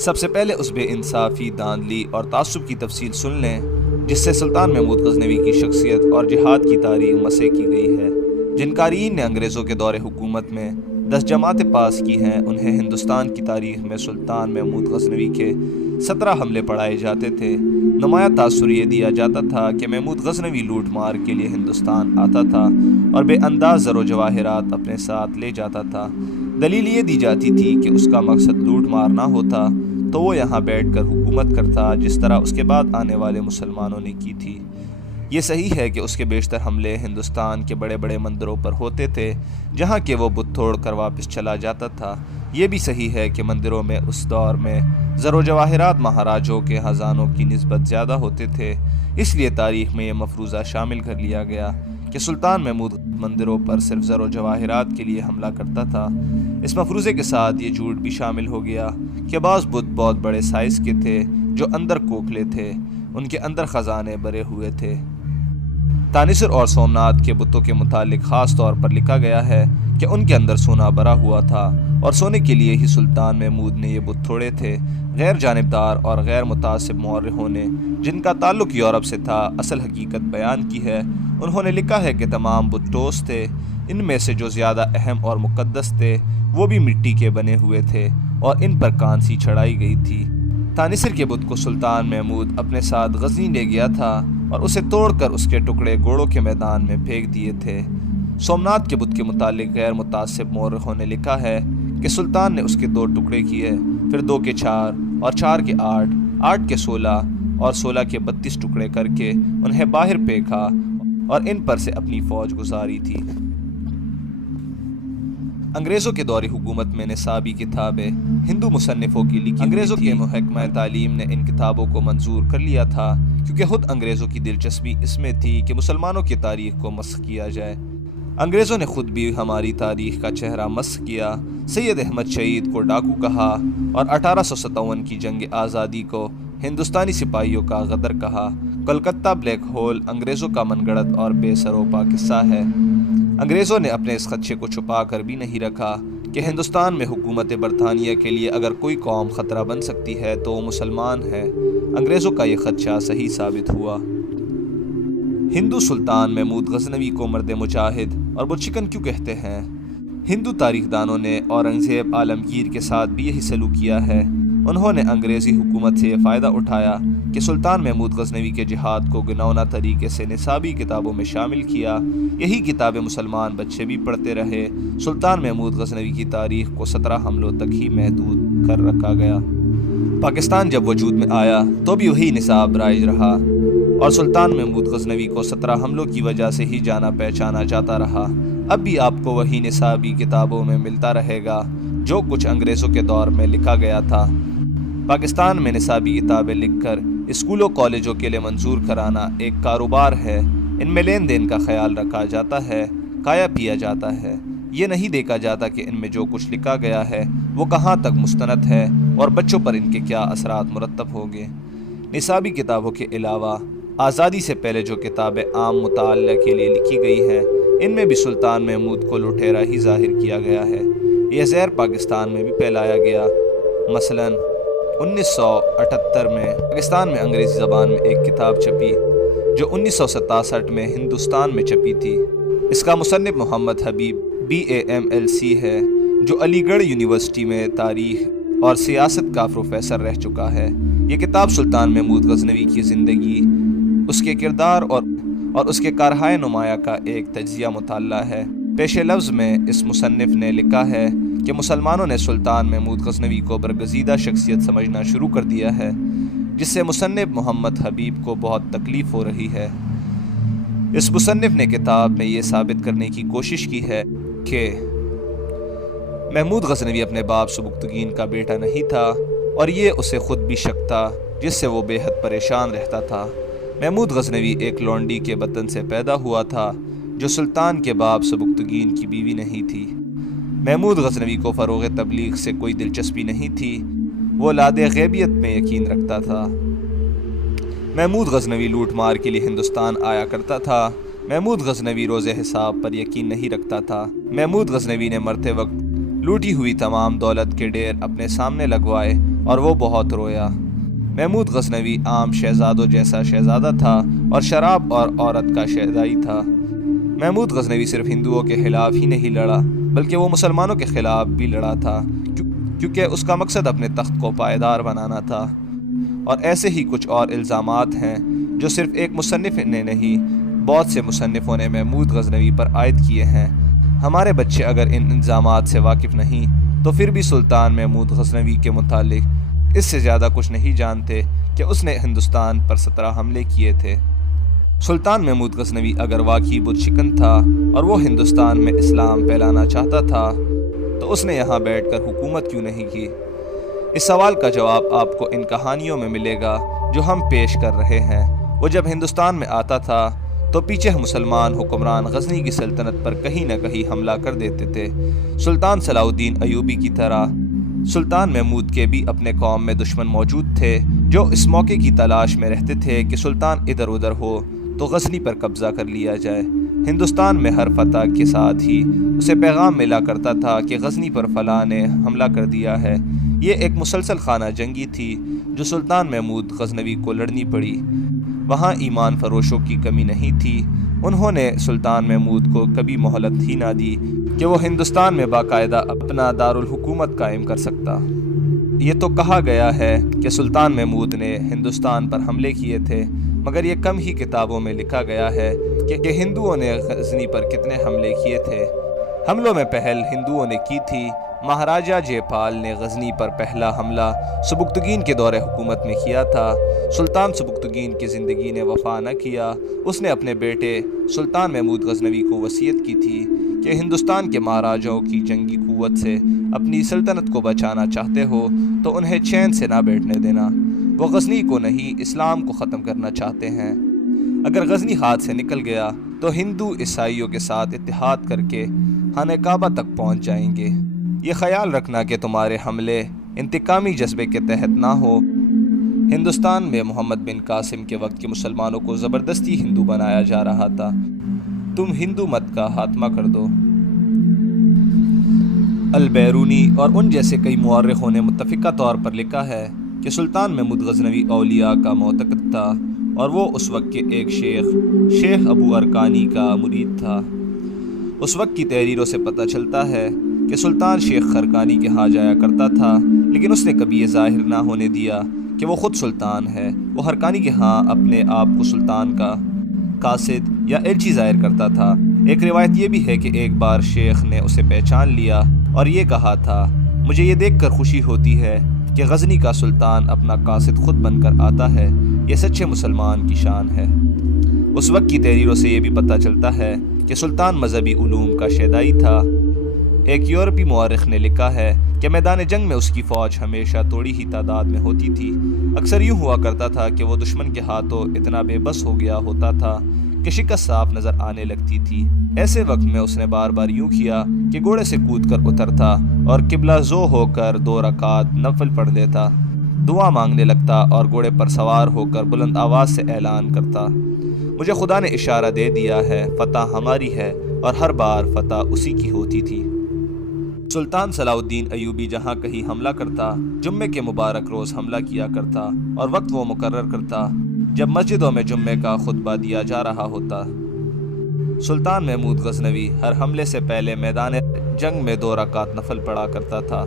سب سے پہلے اس بے انصافی، دھاندلی اور تعصب کی تفصیل سن لیں جس سے سلطان محمود غزنوی کی شخصیت اور جہاد کی تاریخ مسح کی گئی ہے۔ جن قارئین نے انگریزوں کے دور حکومت میں 10 جماعتیں پاس کی ہیں، انہیں ہندوستان کی تاریخ میں سلطان محمود غزنوی کے 17 حملے پڑھائے جاتے تھے۔ نمایاں تاثر یہ دیا جاتا تھا کہ محمود غزنوی لوٹ مار کے لیے ہندوستان آتا تھا اور بے انداز زر و جواہرات اپنے ساتھ لے جاتا تھا۔ دلیل یہ دی جاتی تھی کہ اس کا مقصد لوٹ مار نہ ہوتا تو وہ یہاں بیٹھ کر حکومت کرتا، جس طرح اس کے بعد آنے والے مسلمانوں نے کی تھی۔ یہ صحیح ہے کہ اس کے بیشتر حملے ہندوستان کے بڑے بڑے مندروں پر ہوتے تھے جہاں کہ وہ بت توڑ کر واپس چلا جاتا تھا۔ یہ بھی صحیح ہے کہ مندروں میں اس دور میں زر و جواہرات مہاراجوں کے خزانوں کی نسبت زیادہ ہوتے تھے، اس لیے تاریخ میں یہ مفروضہ شامل کر لیا گیا کہ سلطان محمود مندروں پر صرف زر و جواہرات کے لیے حملہ کرتا تھا۔ اس مفروضے کے ساتھ یہ جھوٹ بھی شامل ہو گیا کہ بعض بت بہت بڑے سائز کے تھے جو اندر کھوکھلے تھے، ان کے اندر خزانے بھرے ہوئے تھے۔ تانیسر اور سومناتھ کے بتوں کے متعلق خاص طور پر لکھا گیا ہے کہ ان کے اندر سونا بھرا ہوا تھا اور سونے کے لیے ہی سلطان محمود نے یہ بت توڑے تھے۔ غیر جانبدار اور غیر متعصب مورخوں نے جن کا تعلق یورپ سے تھا اصل حقیقت بیان کی ہے۔ انہوں نے لکھا ہے کہ تمام بت ٹوس تھے، ان میں سے جو زیادہ اہم اور مقدس تھے وہ بھی مٹی کے بنے ہوئے تھے اور ان پر کانسی چڑھائی گئی تھی۔ تانیسر کے بت کو سلطان محمود اپنے ساتھ غزنی لے گیا تھا اور اسے توڑ کر اس کے ٹکڑے گھوڑوں کے میدان میں پھینک دیے تھے۔ سومناتھ کے بت کے متعلق غیر متعصب مورخوں نے لکھا ہے کہ سلطان نے اس کے 2 ٹکڑے کیے، پھر 2 کے 4 اور 4 کے 8، 8 کے 16 اور 16 کے 32 ٹکڑے کر کے انہیں باہر پھینکا اور ان پر سے اپنی فوج گزاری تھی۔ انگریزوں کے دور حکومت میں نصابی کتابیں ہندو مصنفوں کی لکھی انگریزوں کے محکمہ تعلیم نے ان کتابوں کو منظور کر لیا تھا کیونکہ خود انگریزوں کی دلچسپی اس میں تھی کہ مسلمانوں کی تاریخ کو مسخ کیا جائے۔ انگریزوں نے خود بھی ہماری تاریخ کا چہرہ مسخ کیا، سید احمد شہید کو ڈاکو کہا اور 1857 کی جنگ آزادی کو ہندوستانی سپاہیوں کا غدر کہا۔ کلکتہ بلیک ہول انگریزوں کا من گڑت اور بے سروپا قصہ ہے۔ انگریزوں نے اپنے اس خدشے کو چھپا کر بھی نہیں رکھا کہ ہندوستان میں حکومت برطانیہ کے لیے اگر کوئی قوم خطرہ بن سکتی ہے تو وہ مسلمان ہے۔ انگریزوں کا یہ خدشہ صحیح ثابت ہوا۔ ہندو سلطان محمود غزنوی کو مرد مجاہد اور برشکن کیوں کہتے ہیں؟ ہندو تاریخ دانوں نے اورنگزیب عالمگیر کے ساتھ بھی یہی سلوک کیا ہے۔ انہوں نے انگریزی حکومت سے یہ فائدہ اٹھایا کہ سلطان محمود غزنوی کے جہاد کو گنونا طریقے سے نصابی کتابوں میں شامل کیا۔ یہی کتابیں مسلمان بچے بھی پڑھتے رہے۔ سلطان محمود غزنوی کی تاریخ کو 17 حملوں تک ہی محدود کر رکھا گیا۔ پاکستان جب وجود میں آیا تو بھی وہی نصاب رائج رہا اور سلطان محمود غزنوی کو 17 حملوں کی وجہ سے ہی جانا پہچانا جاتا رہا۔ اب بھی آپ کو وہی نصابی کتابوں میں ملتا رہے گا جو کچھ انگریزوں کے دور میں لکھا گیا تھا۔ پاکستان میں نصابی کتابیں لکھ کر اسکولوں کالجوں کے لیے منظور کرانا ایک کاروبار ہے۔ ان میں لین دین کا خیال رکھا جاتا ہے، کھایا پیا جاتا ہے۔ یہ نہیں دیکھا جاتا کہ ان میں جو کچھ لکھا گیا ہے وہ کہاں تک مستند ہے اور بچوں پر ان کے کیا اثرات مرتب ہوں گے۔ نصابی کتابوں کے علاوہ آزادی سے پہلے جو کتابیں عام مطالعہ کے لیے لکھی گئی ہیں ان میں بھی سلطان محمود کو لٹیرا ہی ظاہر کیا گیا ہے۔ یہ زہر پاکستان میں بھی پھیلایا گیا۔ مثلاً 1978 میں پاکستان میں انگریزی زبان میں ایک کتاب چھپی جو 1967 میں ہندوستان میں چھپی تھی۔ اس کا مصنف محمد حبیب BAMLC ہے جو علی گڑھ یونیورسٹی میں تاریخ اور سیاست کا پروفیسر رہ چکا ہے۔ یہ کتاب سلطان محمود غزنوی کی زندگی، اس کے کردار اور اس کے کارہائے نمایاں کا ایک تجزیہ مطالعہ ہے۔ پیش لفظ میں اس مصنف نے لکھا ہے کہ مسلمانوں نے سلطان محمود غزنوی کو برگزیدہ شخصیت سمجھنا شروع کر دیا ہے، جس سے مصنف محمد حبیب کو بہت تکلیف ہو رہی ہے۔ اس مصنف نے کتاب میں یہ ثابت کرنے کی کوشش کی ہے کہ محمود غزنوی اپنے باپ سبکتگین کا بیٹا نہیں تھا اور یہ اسے خود بھی شک تھا، جس سے وہ بے حد پریشان رہتا تھا۔ محمود غزنوی ایک لونڈی کے بطن سے پیدا ہوا تھا جو سلطان کے باپ سبکتگین کی بیوی نہیں تھی۔ محمود غزنوی کو فروغ تبلیغ سے کوئی دلچسپی نہیں تھی، وہ لاد غیبیت میں یقین رکھتا تھا۔ محمود غزنوی لوٹ مار کے لیے ہندوستان آیا کرتا تھا۔ محمود غزنوی روز حساب پر یقین نہیں رکھتا تھا۔ محمود غزنوی نے مرتے وقت لوٹی ہوئی تمام دولت کے ڈھیر اپنے سامنے لگوائے اور وہ بہت رویا۔ محمود غزنوی عام شہزادوں جیسا شہزادہ تھا اور شراب اور عورت کا شہزائی تھا۔ محمود غزنوی صرف ہندوؤں کے خلاف ہی نہیں لڑا بلکہ وہ مسلمانوں کے خلاف بھی لڑا تھا، کیونکہ اس کا مقصد اپنے تخت کو پائیدار بنانا تھا۔ اور ایسے ہی کچھ اور الزامات ہیں جو صرف ایک مصنف نے نہیں، بہت سے مصنفوں نے محمود غزنوی پر عائد کیے ہیں۔ ہمارے بچے اگر ان الزامات سے واقف نہیں تو پھر بھی سلطان محمود غزنوی کے متعلق اس سے زیادہ کچھ نہیں جانتے کہ اس نے ہندوستان پر 17 حملے کیے تھے۔ سلطان محمود غزنوی اگر واقعی بت شکن تھا اور وہ ہندوستان میں اسلام پھیلانا چاہتا تھا تو اس نے یہاں بیٹھ کر حکومت کیوں نہیں کی؟ اس سوال کا جواب آپ کو ان کہانیوں میں ملے گا جو ہم پیش کر رہے ہیں۔ وہ جب ہندوستان میں آتا تھا تو پیچھے مسلمان حکمران غزنی کی سلطنت پر کہیں نہ کہیں حملہ کر دیتے تھے۔ سلطان صلاح الدین ایوبی کی طرح سلطان محمود کے بھی اپنے قوم میں دشمن موجود تھے جو اس موقع کی تلاش میں رہتے تھے کہ سلطان ادھر ادھر ہو تو غزنی پر قبضہ کر لیا جائے۔ ہندوستان میں ہر فتح کے ساتھ ہی اسے پیغام ملا کرتا تھا کہ غزنی پر فلاں نے حملہ کر دیا ہے۔ یہ ایک مسلسل خانہ جنگی تھی جو سلطان محمود غزنوی کو لڑنی پڑی۔ وہاں ایمان فروشوں کی کمی نہیں تھی۔ انہوں نے سلطان محمود کو کبھی مہلت ہی نہ دی کہ وہ ہندوستان میں باقاعدہ اپنا دارالحکومت قائم کر سکتا۔ یہ تو کہا گیا ہے کہ سلطان محمود نے ہندوستان پر حملے کیے تھے، مگر یہ کم ہی کتابوں میں لکھا گیا ہے کہ ہندوؤں نے غزنی پر کتنے حملے کیے تھے۔ حملوں میں پہل ہندوؤں نے کی تھی۔ مہاراجہ جے پال نے غزنی پر پہلا حملہ سبکتگین کے دور حکومت میں کیا تھا۔ سلطان سبکتگین کی زندگی نے وفا نہ کیا۔ اس نے اپنے بیٹے سلطان محمود غزنوی کو وصیت کی تھی کہ ہندوستان کے مہاراجاؤں کی جنگی قوت سے اپنی سلطنت کو بچانا چاہتے ہو تو انہیں چین سے نہ بیٹھنے دینا۔ وہ غزنی کو نہیں، اسلام کو ختم کرنا چاہتے ہیں۔ اگر غزنی ہاتھ سے نکل گیا تو ہندو عیسائیوں کے ساتھ اتحاد کر کے خانہ کعبہ تک پہنچ جائیں گے۔ یہ خیال رکھنا کہ تمہارے حملے انتقامی جذبے کے تحت نہ ہو۔ ہندوستان میں محمد بن قاسم کے وقت کے مسلمانوں کو زبردستی ہندو بنایا جا رہا تھا۔ تم ہندو مت کا خاتمہ کر دو۔ البیرونی اور ان جیسے کئی مورخوں نے متفقہ طور پر لکھا ہے کہ سلطان محمود غزنوی اولیاء کا معتقد تھا اور وہ اس وقت کے ایک شیخ ابو ارکانی کا مرید تھا۔ اس وقت کی تحریروں سے پتہ چلتا ہے کہ سلطان شیخ خرقانی کے ہاں جایا کرتا تھا، لیکن اس نے کبھی یہ ظاہر نہ ہونے دیا کہ وہ خود سلطان ہے۔ وہ خرقانی کے ہاں اپنے آپ کو سلطان کا قاصد یا ایلچی ظاہر کرتا تھا۔ ایک روایت یہ بھی ہے کہ ایک بار شیخ نے اسے پہچان لیا اور یہ کہا تھا، مجھے یہ دیکھ کر خوشی ہوتی ہے کہ غزنی کا سلطان اپنا قاصد خود بن کر آتا ہے۔ یہ سچے مسلمان کی شان ہے۔ اس وقت کی تحریروں سے یہ بھی پتہ چلتا ہے کہ سلطان مذہبی علوم کا شیدائی تھا۔ ایک یورپی مورخ نے لکھا ہے کہ میدان جنگ میں اس کی فوج ہمیشہ تھوڑی ہی تعداد میں ہوتی تھی۔ اکثر یوں ہوا کرتا تھا کہ وہ دشمن کے ہاتھوں اتنا بے بس ہو گیا ہوتا تھا کہ شکست صاف نظر آنے لگتی تھی۔ ایسے وقت میں اس نے بار بار یوں کیا کہ گھوڑے سے کود کر اترتا اور قبلہ زو ہو کر 2 رکعت نفل پڑھ لیتا، دعا مانگنے لگتا اور گھوڑے پر سوار ہو کر بلند آواز سے اعلان کرتا، مجھے خدا نے اشارہ دے دیا ہے، فتح ہماری ہے، اور ہر بار فتح اسی کی ہوتی تھی۔ سلطان صلاح الدین ایوبی جہاں کہیں حملہ کرتا، جمعے کے مبارک روز حملہ کیا کرتا اور وقت وہ مقرر کرتا جب مسجدوں میں جمعے کا خطبہ دیا جا رہا ہوتا۔ سلطان محمود غزنوی ہر حملے سے پہلے میدان جنگ میں 2 رکعت نفل پڑھا کرتا تھا۔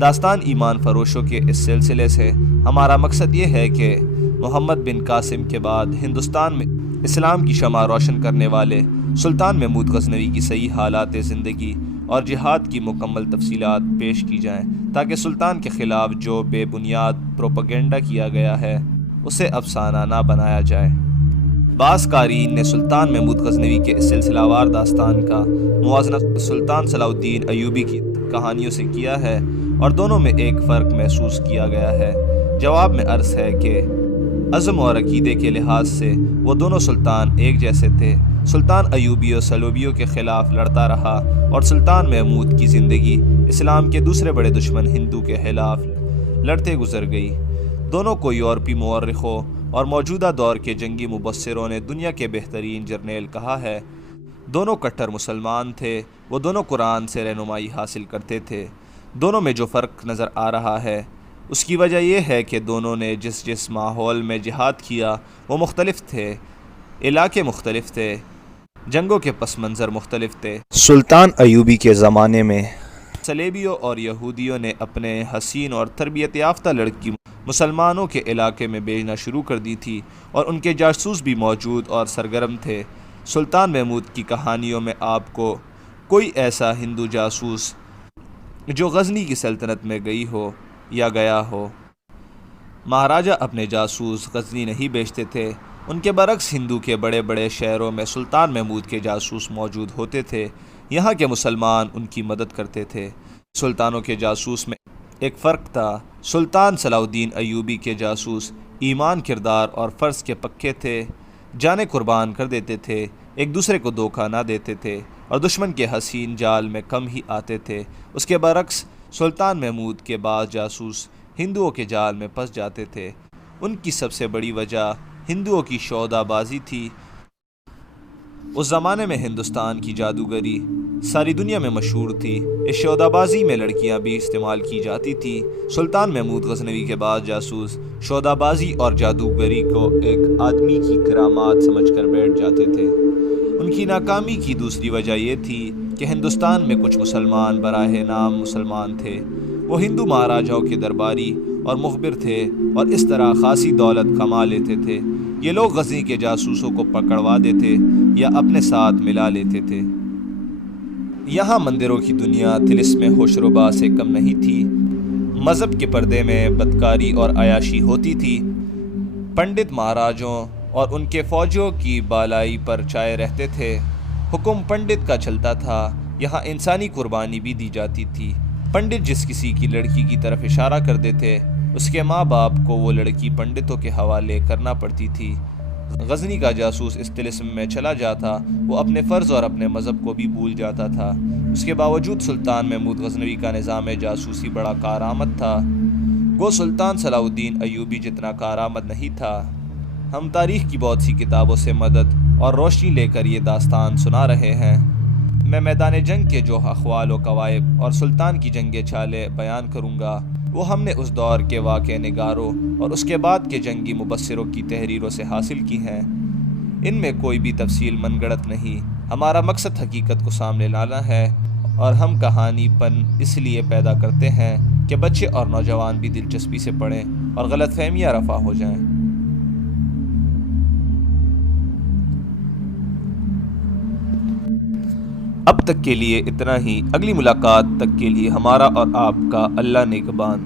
داستان ایمان فروشوں کے اس سلسلے سے ہمارا مقصد یہ ہے کہ محمد بن قاسم کے بعد ہندوستان میں اسلام کی شمع روشن کرنے والے سلطان محمود غزنوی کی صحیح حالات زندگی اور جہاد کی مکمل تفصیلات پیش کی جائیں تاکہ سلطان کے خلاف جو بے بنیاد پروپیگنڈا کیا گیا ہے اسے افسانہ نہ بنایا جائے۔ بعض قارئین نے سلطان محمود غزنوی کے اس سلسلہ وار داستان کا موازنہ سلطان صلاح الدین ایوبی کی کہانیوں سے کیا ہے اور دونوں میں ایک فرق محسوس کیا گیا ہے۔ جواب میں عرض ہے کہ عزم اور عقیدے کے لحاظ سے وہ دونوں سلطان ایک جیسے تھے۔ سلطان ایوبی سلوبیوں کے خلاف لڑتا رہا اور سلطان محمود کی زندگی اسلام کے دوسرے بڑے دشمن ہندو کے خلاف لڑتے گزر گئی۔ دونوں کو یورپی مورخوں اور موجودہ دور کے جنگی مبصروں نے دنیا کے بہترین جرنیل کہا ہے۔ دونوں کٹر مسلمان تھے، وہ دونوں قرآن سے رہنمائی حاصل کرتے تھے۔ دونوں میں جو فرق نظر آ رہا ہے اس کی وجہ یہ ہے کہ دونوں نے جس ماحول میں جہاد کیا وہ مختلف تھے، علاقے مختلف تھے، جنگوں کے پس منظر مختلف تھے۔ سلطان ایوبی کے زمانے میں صلیبیوں اور یہودیوں نے اپنے حسین اور تربیت یافتہ لڑکی مسلمانوں کے علاقے میں بھیجنا شروع کر دی تھی، اور ان کے جاسوس بھی موجود اور سرگرم تھے۔ سلطان محمود کی کہانیوں میں آپ کو کوئی ایسا ہندو جاسوس جو غزنی کی سلطنت میں گئی ہو یا گیا ہو۔ مہاراجہ اپنے جاسوس غزنی نہیں بھیجتے تھے، ان کے برعکس ہندو کے بڑے بڑے شہروں میں سلطان محمود کے جاسوس موجود ہوتے تھے، یہاں کے مسلمان ان کی مدد کرتے تھے۔ سلطانوں کے جاسوس میں ایک فرق تھا، سلطان صلاح الدین ایوبی کے جاسوس ایمان، کردار اور فرض کے پکے تھے، جانیں قربان کر دیتے تھے، ایک دوسرے کو دھوکہ نہ دیتے تھے اور دشمن کے حسین جال میں کم ہی آتے تھے۔ اس کے برعکس سلطان محمود کے بعض جاسوس ہندوؤں کے جال میں پھنس جاتے تھے۔ ان کی سب سے بڑی وجہ ہندوؤں کی شودا بازی تھی۔ اس زمانے میں ہندوستان کی جادوگری ساری دنیا میں مشہور تھی، اس شودا بازی میں لڑکیاں بھی استعمال کی جاتی تھی۔ سلطان محمود غزنوی کے بعد جاسوس شودا بازی اور جادوگری کو ایک آدمی کی کرامات سمجھ کر بیٹھ جاتے تھے۔ ان کی ناکامی کی دوسری وجہ یہ تھی کہ ہندوستان میں کچھ مسلمان براہ نام مسلمان تھے، وہ ہندو مہاراجاؤں کے درباری اور مخبر تھے اور اس طرح خاصی دولت کما لیتے تھے۔ یہ لوگ غزنی کے جاسوسوں کو پکڑوا دیتے یا اپنے ساتھ ملا لیتے تھے۔ یہاں مندروں کی دنیا طلسم ہوشربا سے کم نہیں تھی، مذہب کے پردے میں بدکاری اور عیاشی ہوتی تھی، پنڈت مہاراجوں اور ان کے فوجیوں کی بالائی پر چائے رہتے تھے، حکم پنڈت کا چلتا تھا، یہاں انسانی قربانی بھی دی جاتی تھی۔ پنڈت جس کسی کی لڑکی کی طرف اشارہ کر دیتے، اس کے ماں باپ کو وہ لڑکی پنڈتوں کے حوالے کرنا پڑتی تھی۔ غزنی کا جاسوس اس طلسم میں چلا جاتا، وہ اپنے فرض اور اپنے مذہب کو بھی بھول جاتا تھا۔ اس کے باوجود سلطان محمود غزنوی کا نظام جاسوسی بڑا کارآمد تھا، وہ سلطان صلاح الدین ایوبی جتنا کارآمد نہیں تھا۔ ہم تاریخ کی بہت سی کتابوں سے مدد اور روشنی لے کر یہ داستان سنا رہے ہیں۔ میں میدان جنگ کے جو احوال و قوائب اور سلطان کی جنگی چالیں بیان کروں گا، وہ ہم نے اس دور کے واقع نگاروں اور اس کے بعد کے جنگی مبصروں کی تحریروں سے حاصل کی ہیں۔ ان میں کوئی بھی تفصیل من گڑت نہیں، ہمارا مقصد حقیقت کو سامنے لانا ہے، اور ہم کہانی پن اس لیے پیدا کرتے ہیں کہ بچے اور نوجوان بھی دلچسپی سے پڑھیں اور غلط فہمیاں رفع ہو جائیں۔ اب تک کے لیے اتنا ہی، اگلی ملاقات تک کے لیے ہمارا اور آپ کا اللہ نگہبان۔